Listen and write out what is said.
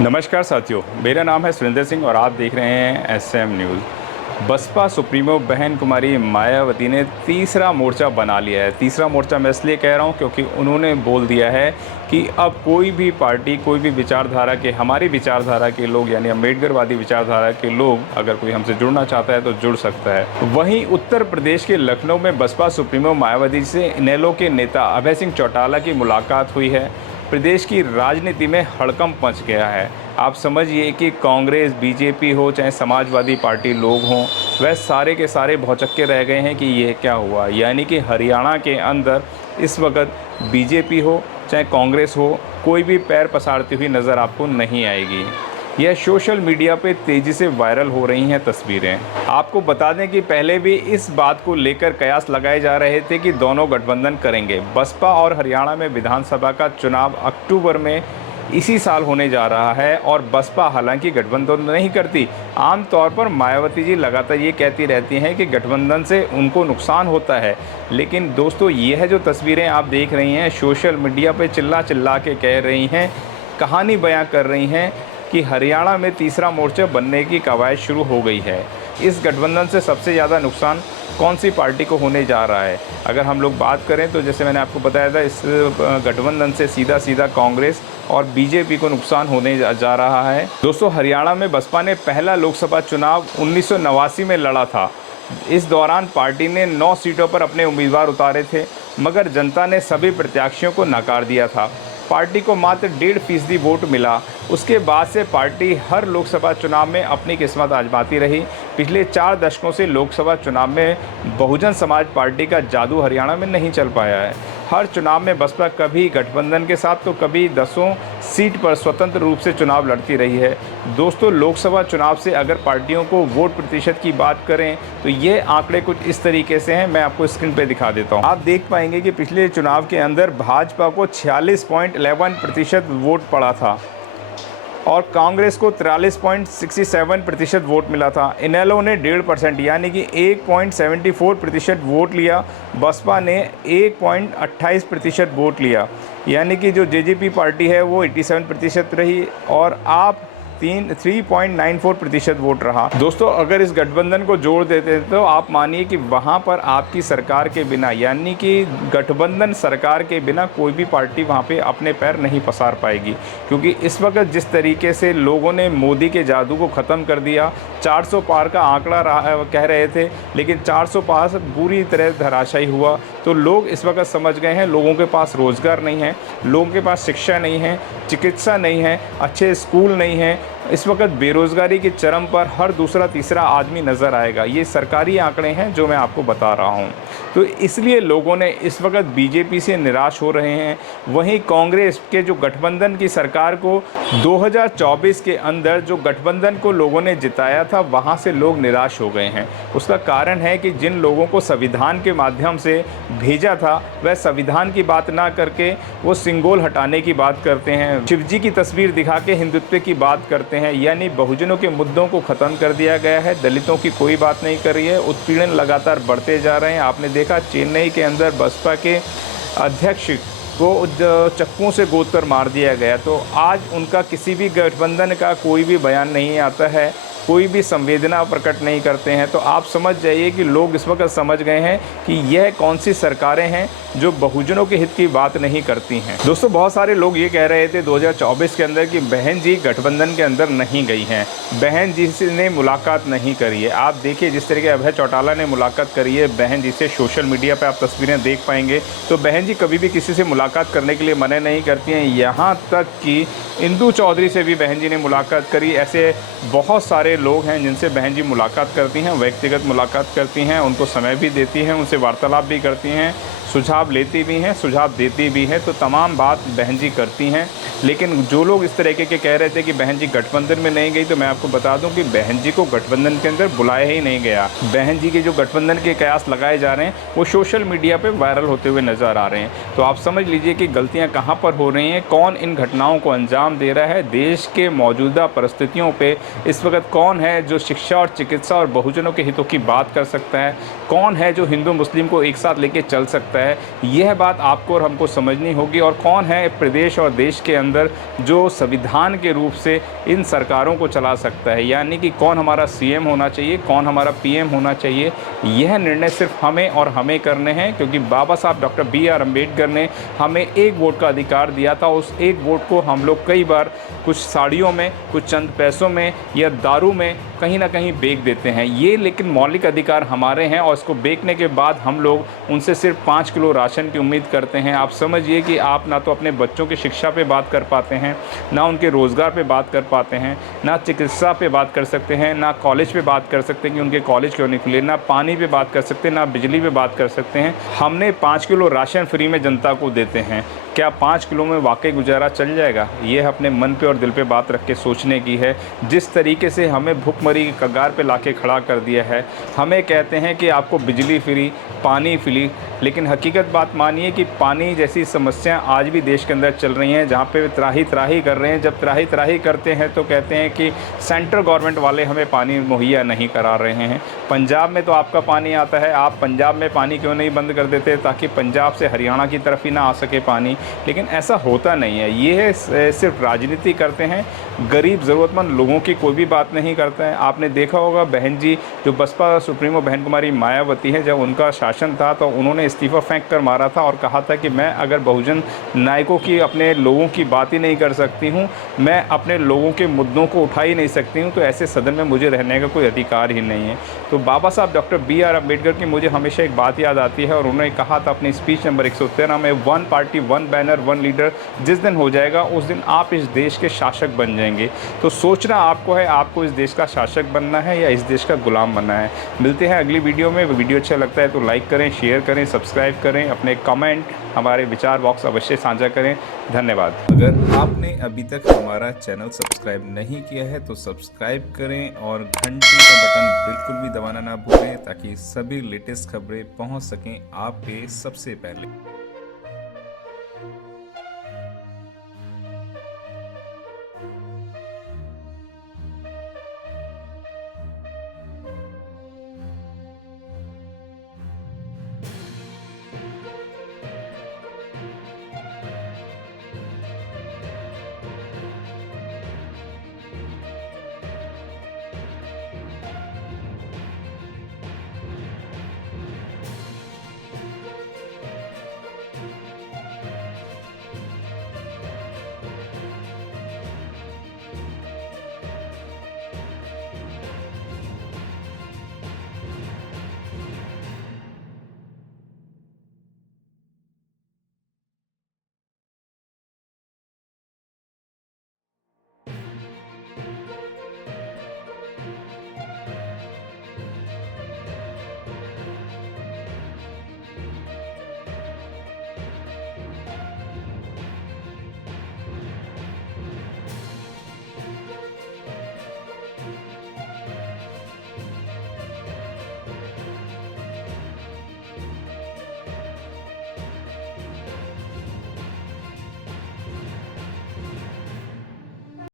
नमस्कार साथियों, मेरा नाम है सुरेंद्र सिंह और आप देख रहे हैं एसएम न्यूज़। बसपा सुप्रीमो बहन कुमारी मायावती ने तीसरा मोर्चा बना लिया है। तीसरा मोर्चा मैं इसलिए कह रहा हूं क्योंकि उन्होंने बोल दिया है कि अब कोई भी पार्टी, कोई भी विचारधारा के, हमारी विचारधारा के लोग यानी अम्बेडकरवादी विचारधारा के लोग अगर कोई हमसे जुड़ना चाहता है तो जुड़ सकता है। वहीं उत्तर प्रदेश के लखनऊ में बसपा सुप्रीमो मायावती से इनेलो के नेता अभय सिंह चौटाला की मुलाकात हुई है। प्रदेश की राजनीति में हड़कंप मच गया है। आप समझिए कि कांग्रेस, बीजेपी हो चाहे समाजवादी पार्टी लोग हों, वह सारे के सारे भौचक्के रह गए हैं कि ये क्या हुआ। यानी कि हरियाणा के अंदर इस वक्त बीजेपी हो चाहे कांग्रेस हो, कोई भी पैर पसारती हुई नज़र आपको नहीं आएगी। यह सोशल मीडिया पे तेज़ी से वायरल हो रही हैं तस्वीरें। आपको बता दें कि पहले भी इस बात को लेकर कयास लगाए जा रहे थे कि दोनों गठबंधन करेंगे। बसपा और हरियाणा में विधानसभा का चुनाव अक्टूबर में इसी साल होने जा रहा है और बसपा हालांकि गठबंधन नहीं करती। आमतौर पर मायावती जी लगातार ये कहती रहती हैं कि गठबंधन से उनको नुकसान होता है, लेकिन दोस्तों यह जो तस्वीरें आप देख रही हैं सोशल मीडिया पे चिल्ला चिल्ला के कह रही हैं, कहानी बयां कर रही हैं कि हरियाणा में तीसरा मोर्चा बनने की कवायद शुरू हो गई है। इस गठबंधन से सबसे ज़्यादा नुकसान कौन सी पार्टी को होने जा रहा है? अगर हम लोग बात करें तो जैसे मैंने आपको बताया था, इस गठबंधन से सीधा सीधा कांग्रेस और बीजेपी को नुकसान होने जा रहा है। दोस्तों, हरियाणा में बसपा ने पहला लोकसभा चुनाव 1989 में लड़ा था। इस दौरान पार्टी ने 9 सीटों पर अपने उम्मीदवार उतारे थे, मगर जनता ने सभी प्रत्याशियों को नकार दिया था। पार्टी को मात्र 1.5% वोट मिला। उसके बाद से पार्टी हर लोकसभा चुनाव में अपनी किस्मत आजमाती रही। पिछले 4 दशकों से लोकसभा चुनाव में बहुजन समाज पार्टी का जादू हरियाणा में नहीं चल पाया है। हर चुनाव में बसपा कभी गठबंधन के साथ तो कभी 10 सीट पर स्वतंत्र रूप से चुनाव लड़ती रही है। दोस्तों, लोकसभा चुनाव से अगर पार्टियों को वोट प्रतिशत की बात करें तो ये आंकड़े कुछ इस तरीके से हैं। मैं आपको स्क्रीन पे दिखा देता हूँ। आप देख पाएंगे कि पिछले चुनाव के अंदर भाजपा को 46.11% वोट पड़ा था और कांग्रेस को 43.67% वोट मिला था। इनेलो ने 1.5% यानी कि 1.74% वोट लिया। बसपा ने 1.28% वोट लिया, यानी कि जो जेजेपी पार्टी है वो 87% रही और आप 3.94% वोट रहा। दोस्तों, अगर इस गठबंधन को जोड़ देते तो आप मानिए कि वहाँ पर आपकी सरकार के बिना, यानी कि गठबंधन सरकार के बिना कोई भी पार्टी वहाँ पे अपने पैर नहीं पसार पाएगी। क्योंकि इस वक्त जिस तरीके से लोगों ने मोदी के जादू को ख़त्म कर दिया, 400 पार का आंकड़ा कह रहे थे, लेकिन 400 पार पूरी तरह धराशायी हुआ। तो लोग इस वक्त समझ गए हैं, लोगों के पास रोज़गार नहीं है, लोगों के पास शिक्षा नहीं है, चिकित्सा नहीं है, अच्छे स्कूल नहीं है। इस वक्त बेरोज़गारी के चरम पर हर दूसरा तीसरा आदमी नज़र आएगा। ये सरकारी आंकड़े हैं जो मैं आपको बता रहा हूँ। तो इसलिए लोगों ने इस वक्त बीजेपी से निराश हो रहे हैं। वहीं कांग्रेस के जो गठबंधन की सरकार को 2024 के अंदर जो गठबंधन को लोगों ने जिताया था, वहाँ से लोग निराश हो गए हैं। उसका कारण है कि जिन लोगों को संविधान के माध्यम से भेजा था, वह संविधान की बात ना करके वो सिंगोल हटाने की बात करते हैं, शिवजी की तस्वीर दिखा के हिंदुत्व की बात करते हैं। यानी बहुजनों के मुद्दों को ख़त्म कर दिया गया है, दलितों की कोई बात नहीं कर रही है। उत्पीड़न लगातार बढ़ते जा रहे हैं। आपने देखा चेन्नई के अंदर बसपा के अध्यक्ष को चक्कू से गोद कर मार दिया गया। तो आज उनका किसी भी गठबंधन का कोई भी बयान नहीं आता है, कोई भी संवेदना प्रकट नहीं करते हैं। तो आप समझ जाइए कि लोग इस वक्त समझ गए हैं कि यह कौन सी सरकारें हैं जो बहुजनों के हित की बात नहीं करती हैं। दोस्तों, बहुत सारे लोग ये कह रहे थे 2024 के अंदर कि बहन जी गठबंधन के अंदर नहीं गई हैं, बहन जी से ने मुलाकात नहीं करी है। आप देखिए जिस तरीके अभय चौटाला ने मुलाकात करी है बहन जी से, सोशल मीडिया पर आप तस्वीरें देख पाएंगे। तो बहन जी कभी भी किसी से मुलाकात करने के लिए मना नहीं करती हैं। यहाँ तक कि इंदू चौधरी से भी बहन जी ने मुलाकात करी। ऐसे बहुत सारे लोग हैं जिनसे बहन जी मुलाकात करती हैं, व्यक्तिगत मुलाकात करती हैं, उनको समय भी देती हैं, उनसे वार्तालाप भी करती हैं, सुझाव लेती भी हैं, सुझाव देती भी हैं। तो तमाम बात बहन जी करती हैं। लेकिन जो लोग इस तरीके के कह रहे थे कि बहन जी गठबंधन में नहीं गई, तो मैं आपको बता दूं कि बहन जी को गठबंधन के अंदर बुलाया ही नहीं गया। बहन जी के जो गठबंधन के कयास लगाए जा रहे हैं वो सोशल मीडिया पे वायरल होते हुए नज़र आ रहे हैं। तो आप समझ लीजिए कि गलतियाँ कहाँ पर हो रही हैं, कौन इन घटनाओं को अंजाम दे रहा है। देश के मौजूदा परिस्थितियों पर इस वक्त कौन है जो शिक्षा और चिकित्सा और बहुजनों के हितों की बात कर सकता है, कौन है जो हिंदू मुस्लिम को एक साथ लेके चल सकता है, यह बात आपको और हमको समझनी होगी। और कौन है प्रदेश और देश के अंदर जो संविधान के रूप से इन सरकारों को चला सकता है, यानी कि कौन हमारा सीएम होना चाहिए, कौन हमारा पीएम होना चाहिए, यह निर्णय सिर्फ हमें और हमें करने हैं। क्योंकि बाबा साहब डॉक्टर B.R. अम्बेडकर ने हमें एक वोट का अधिकार दिया था। उस एक वोट को हम लोग कई बार कुछ साड़ियों में, कुछ चंद पैसों में या दारू में कहीं ना कहीं बेच देते हैं। ये लेकिन मौलिक अधिकार हमारे हैं और इसको बेचने के बाद हम लोग उनसे सिर्फ 5 किलो राशन की उम्मीद करते हैं। आप समझिए कि आप ना तो अपने बच्चों की शिक्षा पे बात कर पाते हैं, ना उनके रोज़गार पे बात कर पाते हैं, ना चिकित्सा पे बात कर सकते हैं, ना कॉलेज पे बात कर सकते हैं कि उनके कॉलेज क्यों नहीं खुले, ना पानी पे बात कर सकते हैं, ना बिजली पे बात कर सकते हैं। हमने 5 किलो राशन फ्री में जनता को देते हैं। क्या 5 किलो में वाकई गुजारा चल जाएगा? ये अपने मन पे और दिल पे बात रख के सोचने की है। जिस तरीके से हमें भुखमरी की कगार पे लाके खड़ा कर दिया है, हमें कहते हैं कि आपको बिजली फ्री, पानी फ्री, लेकिन हकीकत बात मानिए कि पानी जैसी समस्या आज भी देश के अंदर चल रही हैं, जहाँ पे त्राही त्राही कर रहे हैं। जब त्राही त्राही करते हैं तो कहते हैं कि सेंट्रल गवर्नमेंट वाले हमें पानी मुहैया नहीं करा रहे हैं। पंजाब में तो आपका पानी आता है, आप पंजाब में पानी क्यों नहीं बंद कर देते ताकि पंजाब से हरियाणा की तरफ ही ना आ सके पानी? लेकिन ऐसा होता नहीं है। ये सिर्फ राजनीति करते हैं, गरीब ज़रूरतमंद लोगों की कोई भी बात नहीं करता है। आपने देखा होगा बहन जी जो बसपा सुप्रीमो बहन कुमारी मायावती हैं, जब उनका शासन था तो उन्होंने इस्तीफ़ा फेंक कर मारा था और कहा था कि मैं अगर बहुजन नायकों की, अपने लोगों की बात ही नहीं कर सकती हूँ, मैं अपने लोगों के मुद्दों को उठा ही नहीं सकती हूँ, तो ऐसे सदन में मुझे रहने का कोई अधिकार ही नहीं है। तो बाबा साहब डॉक्टर B.R. अम्बेडकर की मुझे हमेशा एक बात याद आती है और उन्होंने कहा था अपनी स्पीच नंबर 113 में, 1 पार्टी 1 बैनर 1 लीडर जिस दिन हो जाएगा उस दिन आप इस देश के शासक बन जाएंगे। तो सोचना आपको है, आपको इस देश का शासक बनना है या इस देश का गुलाम बनना है। मिलते हैं अगली वीडियो में। वीडियो अच्छा लगता है तो लाइक करें, शेयर करें, सब्सक्राइब करें, अपने कमेंट हमारे विचार बॉक्स अवश्य साझा करें। धन्यवाद। अगर आपने अभी तक हमारा चैनल सब्सक्राइब नहीं किया है तो सब्सक्राइब करें और घंटी का बटन बिल्कुल भी दबाना ना भूलें ताकि सभी लेटेस्ट खबरें पहुंच सकें आप पे सबसे पहले।